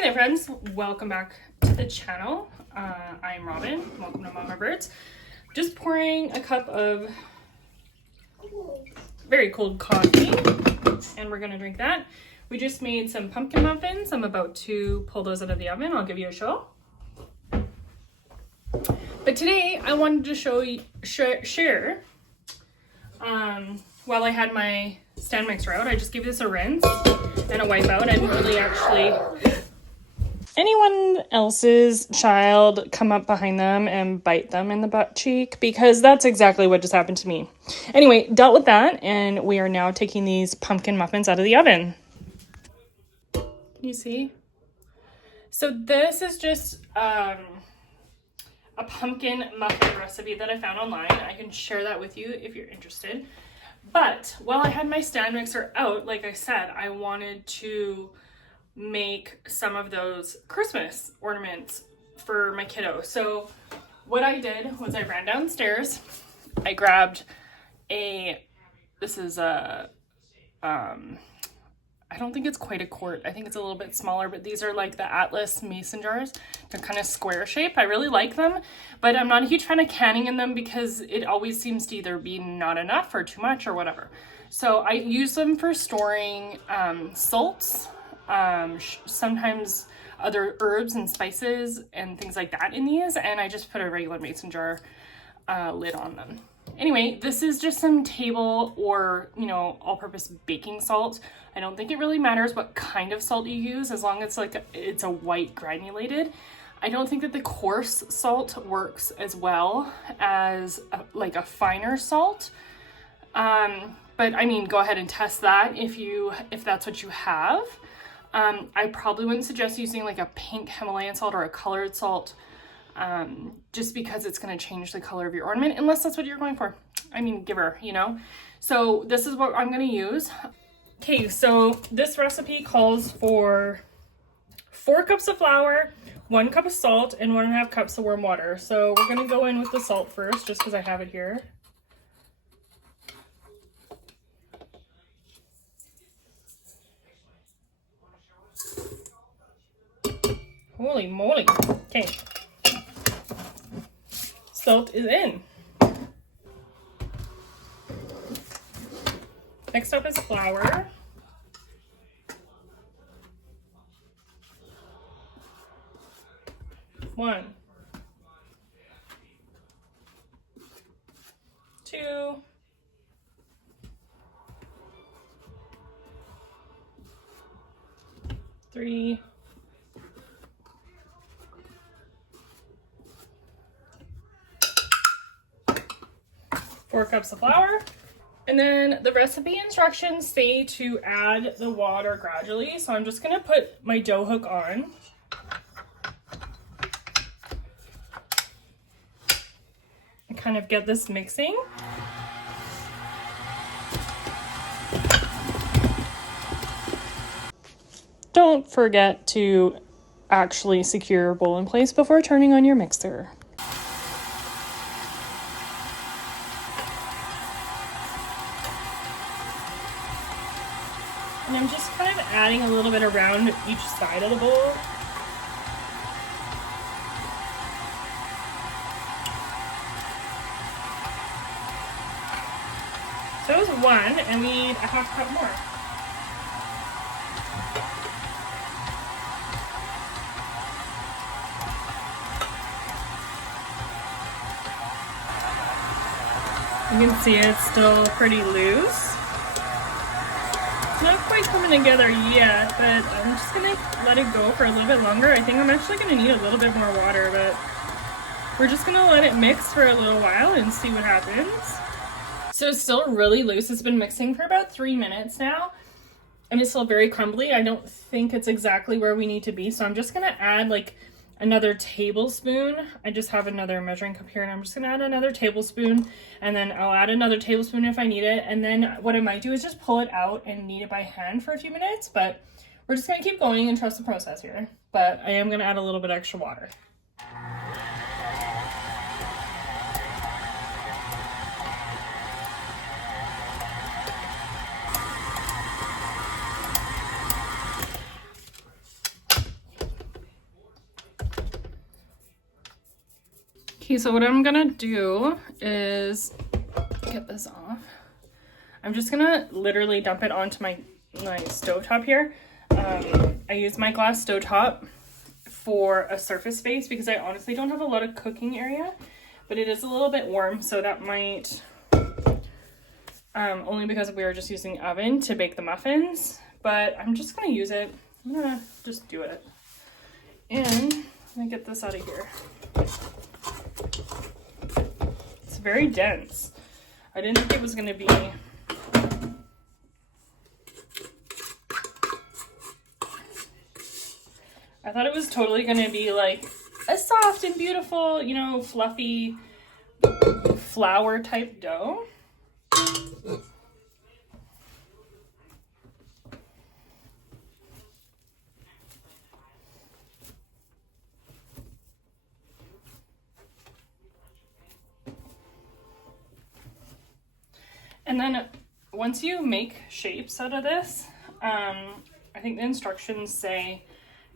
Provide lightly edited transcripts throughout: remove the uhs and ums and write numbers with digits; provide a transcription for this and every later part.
Hey friends, welcome back to the channel. I'm Robin. Welcome to Mama Birds. Just pouring a cup of very cold coffee, and we're gonna drink that. We just made some pumpkin muffins. I'm about to pull those out of the oven. I'll give you a show. But today I wanted to share. While I had my stand mixer out, I just gave this a rinse and a wipe out. I didn't really actually anyone else's child come up behind them and bite them in the butt cheek, because that's exactly what just happened to me. Anyway, dealt with that, and we are now taking these pumpkin muffins out of the oven. Can you see? So this is just a pumpkin muffin recipe that I found online. I can share that with you if you're interested. But while I had my stand mixer out, like I said, I wanted to make some of those Christmas ornaments for my kiddo. So what I did was I ran downstairs. I grabbed this is a, I don't think it's quite a quart. I think it's a little bit smaller, but these are like the Atlas mason jars. They're kind of square shape. I really like them, but I'm not a huge fan of canning in them because it always seems to either be not enough or too much or whatever. So I use them for storing salts, sometimes other herbs and spices and things like that in these, and I just put a regular mason jar lid on them. Anyway, this is just some table or, all-purpose baking salt. I don't think it really matters what kind of salt you use, as long as it's a white granulated. I don't think that the coarse salt works as well as a finer salt. But I mean, go ahead and test that if that's what you have. I probably wouldn't suggest using like a pink Himalayan salt or a colored salt, just because it's going to change the color of your ornament, unless that's what you're going for. I mean, give her, So this is what I'm going to use. Okay, so this recipe calls for 4 cups of flour, 1 cup of salt, and 1.5 cups of warm water. So we're going to go in with the salt first, just because I have it here. Holy moly. Okay. Salt is in. Next up is flour. One, 2, 3, 4 cups of flour. And then the recipe instructions say to add the water gradually. So I'm just going to put my dough hook on. And kind of get this mixing. Don't forget to actually secure your bowl in place before turning on your mixer. And I'm just kind of adding a little bit around each side of the bowl. So that was 1, and we need a 1/2 cup more. You can see it's still pretty loose. It's not quite coming together yet, but I'm just gonna let it go for a little bit longer. I think I'm actually gonna need a little bit more water, but we're just gonna let it mix for a little while and see what happens. So it's still really loose. It's been mixing for about 3 minutes now, and it's still very crumbly. I don't think it's exactly where we need to be, so I'm just gonna add another tablespoon. I just have another measuring cup here, and I'm just gonna add another tablespoon, and then I'll add another tablespoon if I need it. And then what I might do is just pull it out and knead it by hand for a few minutes, but we're just gonna keep going and trust the process here. But I am gonna add a little bit extra water. Okay, so what I'm gonna do is get this off. I'm just gonna literally dump it onto my stovetop here. I use my glass stovetop for a surface space because I honestly don't have a lot of cooking area, but it is a little bit warm, so that might, only because we are just using the oven to bake the muffins, but I'm just gonna use it. I'm gonna just do it. And let me get this out of here. It's very dense. I didn't think it was gonna be I thought it was totally gonna be like a soft and beautiful, you know, fluffy flour type dough. And then once you make shapes out of this, I think the instructions say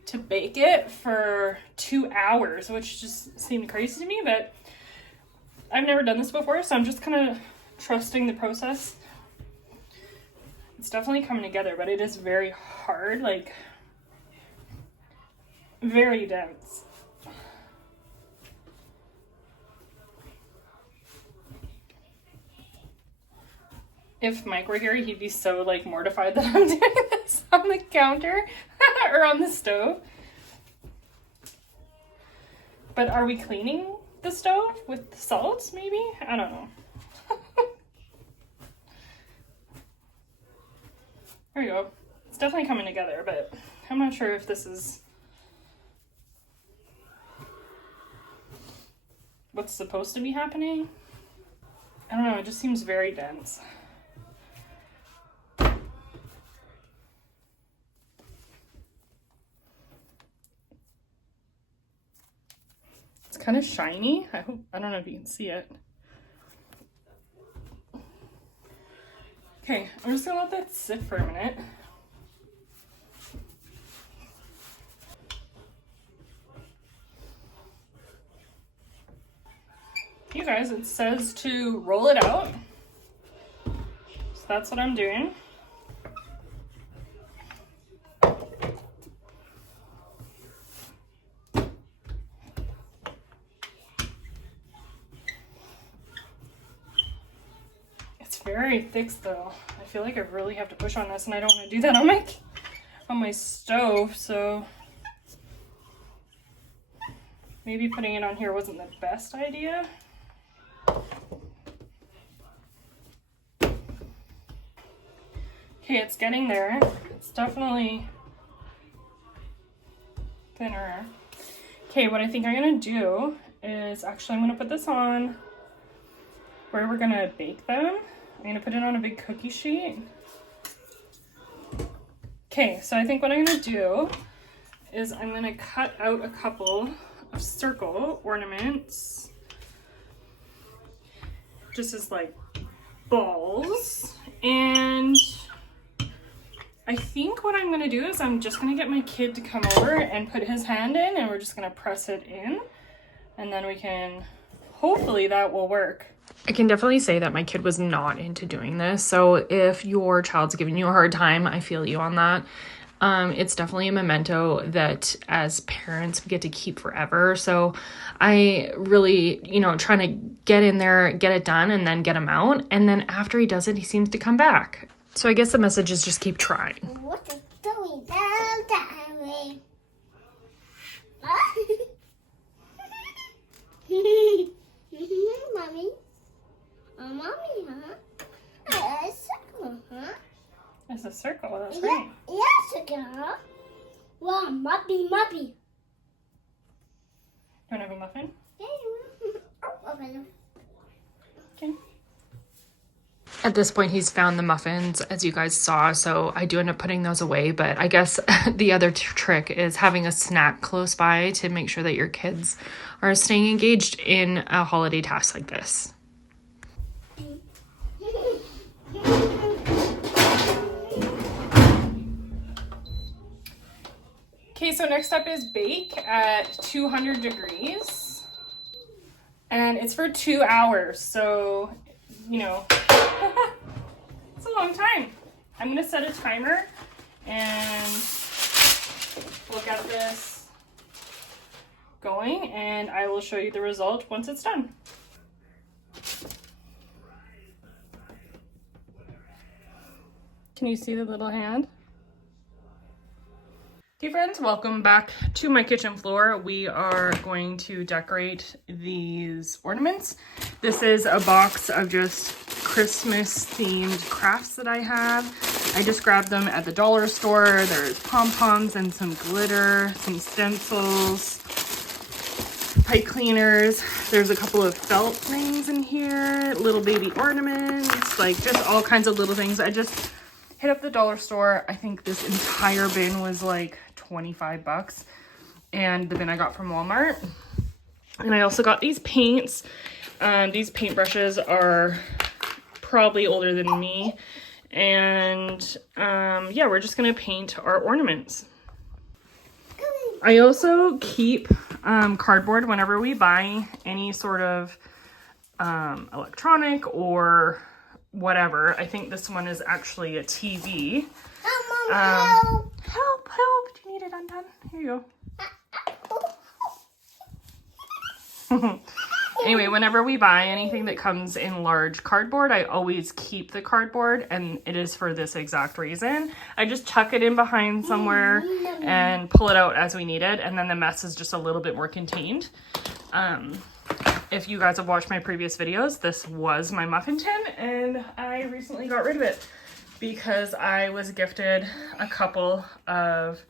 to bake it for 2 hours, which just seemed crazy to me, but I've never done this before, so I'm just kind of trusting the process. It's definitely coming together, but it is very hard, like very dense. If Mike were here, he'd be so like mortified that I'm doing this on the counter or on the stove. But are we cleaning the stove with salt, maybe? I don't know. There we go. It's definitely coming together, but I'm not sure if this is what's supposed to be happening. I don't know, it just seems very dense. Kind of shiny. I don't know if you can see it. Okay, I'm just gonna let that sit for a minute. You guys, it says to roll it out. So that's what I'm doing. Very thick though. I feel like I really have to push on this, and I don't want to do that on my stove, so maybe putting it on here wasn't the best idea. Okay, it's getting there. It's definitely thinner. Okay, what I think I'm gonna do is actually I'm gonna put this on where we're gonna bake them. I'm gonna put it on a big cookie sheet. Okay, so I think what I'm gonna do is I'm gonna cut out a couple of circle ornaments, just as like balls. And I think what I'm gonna do is I'm just gonna get my kid to come over and put his hand in, and we're just gonna press it in, and then we can, hopefully that will work. I can definitely say that my kid was not into doing this. So if your child's giving you a hard time, I feel you on that. It's definitely a memento that as parents we get to keep forever. So I really, trying to get in there, get it done, and then get him out. And then after he does it, he seems to come back. So I guess the message is just keep trying. What is doing down that way? Mommy. Mommy, huh? A circle, huh? It's a circle, that's Yeah, right. yes, girl. Wow, muppy. You want to have a muffin? Yeah. Oh, Okay. At this point, he's found the muffins, as you guys saw, so I do end up putting those away. But I guess the other trick is having a snack close by to make sure that your kids are staying engaged in a holiday task like this. Okay, so next up is bake at 200 degrees. And it's for 2 hours, so, you know, it's a long time. I'm gonna set a timer and look at this going, and I will show you the result once it's done. Can you see the little hand? Hey friends, welcome back to my kitchen floor. We are going to decorate these ornaments. This is a box of just Christmas themed crafts that I have. I just grabbed them at the dollar store. There's pom-poms and some glitter, some stencils, pipe cleaners. There's a couple of felt things in here, little baby ornaments, like just all kinds of little things. I just hit up the dollar store. I think this entire bin was like 25 bucks, and the bin I got from Walmart. And I also got these paints. These paintbrushes are probably older than me, and yeah, we're just gonna paint our ornaments. I also keep cardboard whenever we buy any sort of electronic or whatever. I think this one is actually a TV. Help! Help! Do you need it undone? Here you go. Anyway, whenever we buy anything that comes in large cardboard, I always keep the cardboard, and it is for this exact reason. I just tuck it in behind somewhere and pull it out as we need it, and then the mess is just a little bit more contained. If you guys have watched my previous videos, this was my muffin tin, and I recently got rid of it because I was gifted a couple of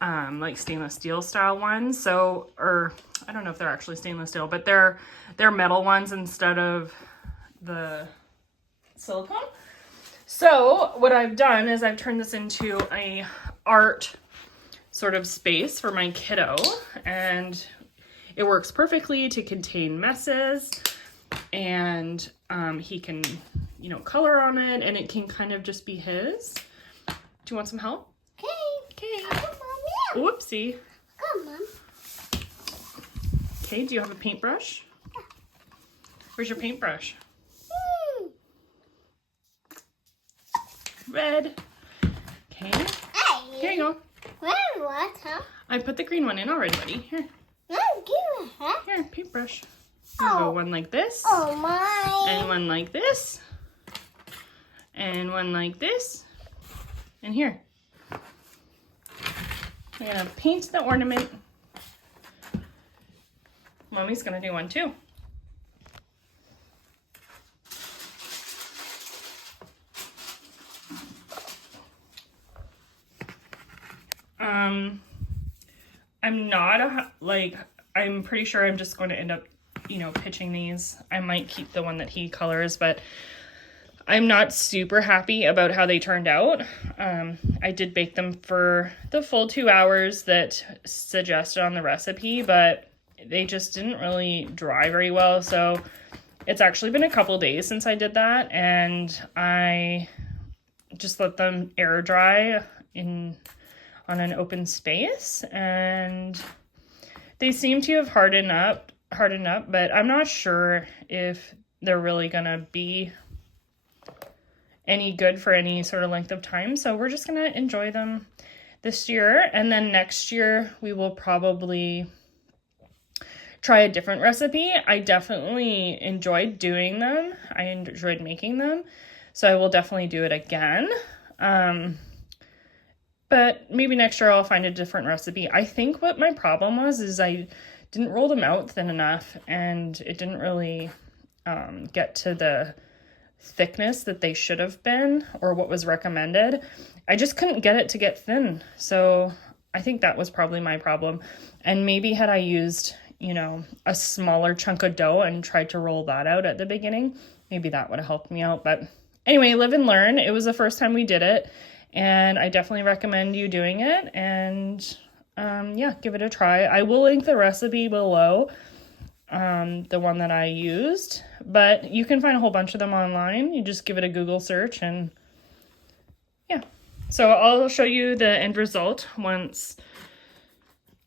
like stainless steel style ones. So, or I don't know if they're actually stainless steel, but they're metal ones instead of the silicone. So what I've done is I've turned this into a art sort of space for my kiddo, and it works perfectly to contain messes, and he can, you know, color on it, and it can kind of just be his. Do you want some help? Okay. Whoopsie. Come on. Okay, do you have a paintbrush? Yeah. Where's your paintbrush? Red. Okay. Hey. Here you go. Where what, huh? I put the green one in already, buddy. Here. No, give it, huh? Here, paintbrush. You go one like this. Oh my. And one like this. And one like this. And here. We're gonna paint the ornament. Mommy's gonna do one too. I'm not I'm pretty sure I'm just going to end up, you know, pitching these. I might keep the one that he colors, but I'm not super happy about how they turned out. I did bake them for the full 2 hours that suggested on the recipe, but they just didn't really dry very well. So it's actually been a couple days since I did that, and I just let them air dry on an open space, and they seem to have hardened up, but I'm not sure if they're really gonna be any good for any sort of length of time. So we're just gonna enjoy them this year, and then next year we will probably try a different recipe. I definitely enjoyed doing them. I enjoyed making them, so I will definitely do it again. But maybe next year I'll find a different recipe. I think what my problem was is I didn't roll them out thin enough, and it didn't really get to the thickness that they should have been, or what was recommended. I just couldn't get it to get thin. So I think that was probably my problem. And maybe had I used, you know, a smaller chunk of dough and tried to roll that out at the beginning, maybe that would have helped me out. But anyway, live and learn. It was the first time we did it, and I definitely recommend you doing it. And yeah, give it a try. I will link the recipe below, the one that I used, but you can find a whole bunch of them online. You just give it a Google search, and yeah. So I'll show you the end result once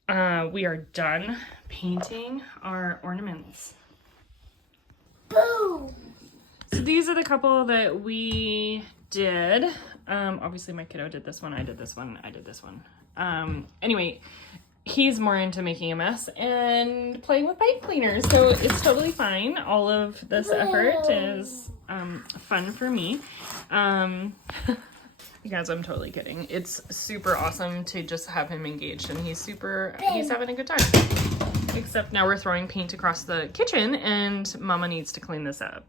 we are done painting our ornaments. Boom. So these are the couple that we did. Obviously my kiddo did this one, I did this one, I did this one. Anyway, he's more into making a mess and playing with pipe cleaners, so it's totally fine. All of this effort is fun for me. You guys, I'm totally kidding. It's super awesome to just have him engaged, and he's having a good time. Except now we're throwing paint across the kitchen and Mama needs to clean this up.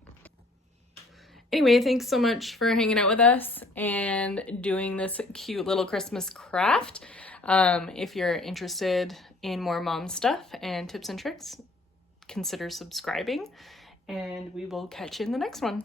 Anyway, thanks so much for hanging out with us and doing this cute little Christmas craft. If you're interested in more mom stuff and tips and tricks, consider subscribing, and we will catch you in the next one.